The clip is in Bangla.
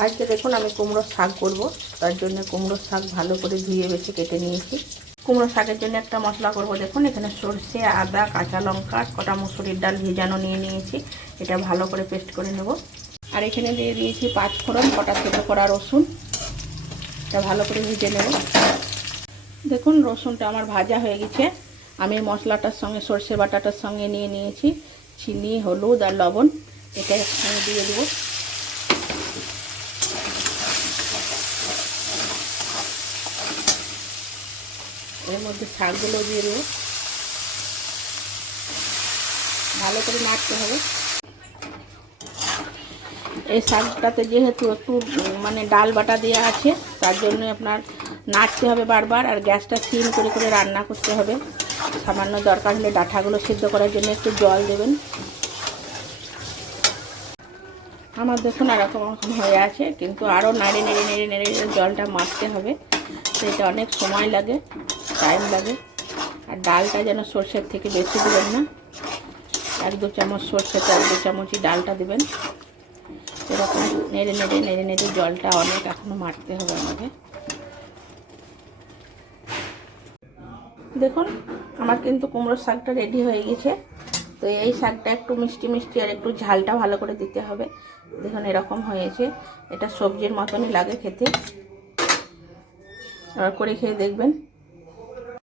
আজকে দেখুন আমি কুমড়োর শাক করব, তার জন্য কুমড়োর শাক ভালো করে ধুয়ে বেছে কেটে নিয়েছি। কুমড়ো শাকের জন্য একটা মশলা করব। দেখুন এখানে সরষে, আদা, কাঁচা লঙ্কা, কটা মুসুরির ডাল ভেজানো নিয়ে নিয়েছি। এটা ভালো করে পেস্ট করে নেব। আর এখানে দিয়ে দিয়েছি 5 ফোড়ন, কটা থেতো করা রসুন। এটা ভালো করে ভেজে নেব। দেখুন রসুনটা আমার ভাজা হয়ে গেছে। আমি মশলাটার সঙ্গে সরষে বাটাটার সঙ্গে নিয়ে নিয়েছি চিনি, হলুদ আর লবণ। এটা একসঙ্গে দিয়ে দেবো। এর মধ্যে শাকগুলো দিয়ে দেবো। ভালো করে নাড়তে হবে। এই শাকটাতে যেহেতু একটু ডাল বাটা দেওয়া আছে, তার জন্য আপনার নাড়তে হবে বারবার, আর গ্যাসটা সিম করে করে রান্না করতে হবে। সামান্য দরকার হলে ডাঁটাগুলো সিদ্ধ করার জন্য একটু জল দেবেন। আমার দেখুন এরকম হয়ে আছে, কিন্তু আরও নেড়ে নেড়ে নেড়ে নেড়ে জলটা মারতে হবে। সেটা অনেক সময় লাগে, টাইম লাগে। আর ডালটা যেন সর্ষের থেকে বেশি দেবেন না। 1-2 চামচ সর্ষেতে 1-2 চামচই ডালটা দেবেন। এরকম নেড়ে নেড়ে নেড়ে নেড়ে জলটা অনেক এখনও মারতে হবে আমাকে। দেখুন আমার কিন্তু কুমড়োর শাকটা রেডি হয়ে গেছে। তো এই শাকটা একটু মিষ্টি মিষ্টি আর একটু ঝালটা ভালো করে দিতে হবে। দেখুন এরকম হয়েছে। এটা সবজির মতনই লাগে খেতে। এবার করে খেয়ে দেখবেন।